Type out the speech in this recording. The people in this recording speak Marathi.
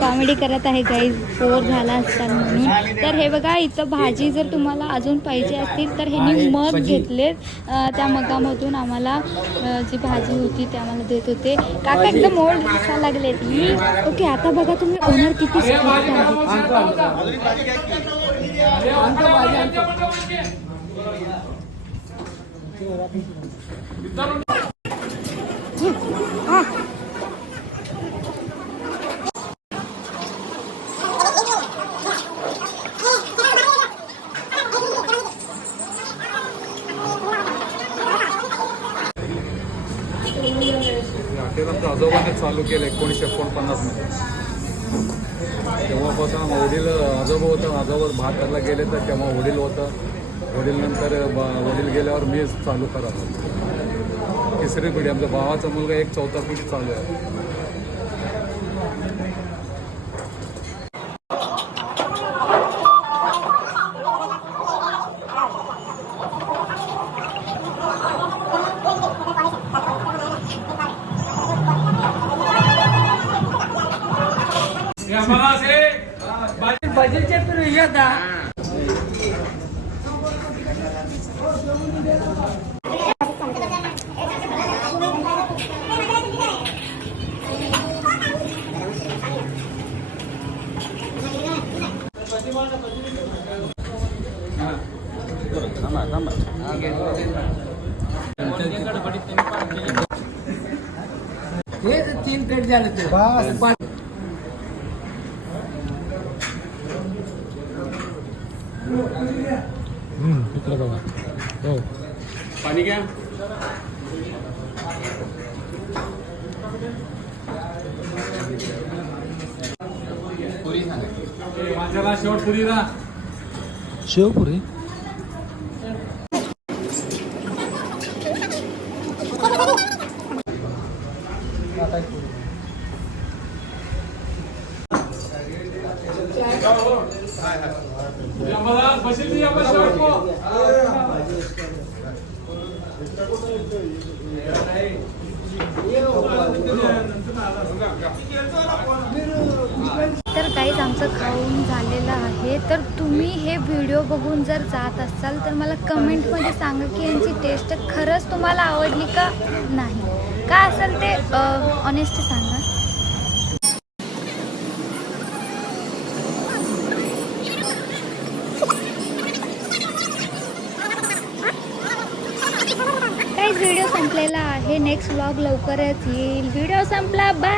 कॉमेडी करत आहे गाईज, बोर झाला असताना म्हणून. तर हे बघा, इथं भाजी जर तुम्हाला अजून पाहिजे असतील तर ह्यांनी मग घेतलेत. त्या मगामधून आम्हाला जी भाजी होती ते आम्हाला देत होते. काका एकदम ओल्ड दिसायला लागलेत ही. ओके, आता बघा तुम्ही ओनर किती स्ट्रिक्ट आहेत. आजोबाने चालू केलं 1949 मध्ये. तेव्हापासून वडील आजोबा होतं, आजोबा भात करायला गेले तर तेव्हा वडील होतं. वडील नंतर वडील गेल्यावर मी चालू करत होतो. तिसरी पिढी, आमच्या भावाचा मुलगा एक चौथा पिढी चालू आहे. बजेटच्या तर येता हे 3 कट झालं ते बस. पाणी घ्या. पुरी सांगा. शेवटपुरी ना. शेवपुरी तर गाईज, आमचं खाऊन झालेलं आहे. तर तुम्ही हे व्हिडिओ बघून जर जात असाल तर मला कमेंटमध्ये सांगा की यांची टेस्ट खरंच तुम्हाला आवडली का नाही. का असेल ते ऑनेस्टली सांगा. व्हिडिओ संपलेला आहे. नेक्स्ट व्लॉग लवकरच येईल. व्हिडिओ संपला. बाय.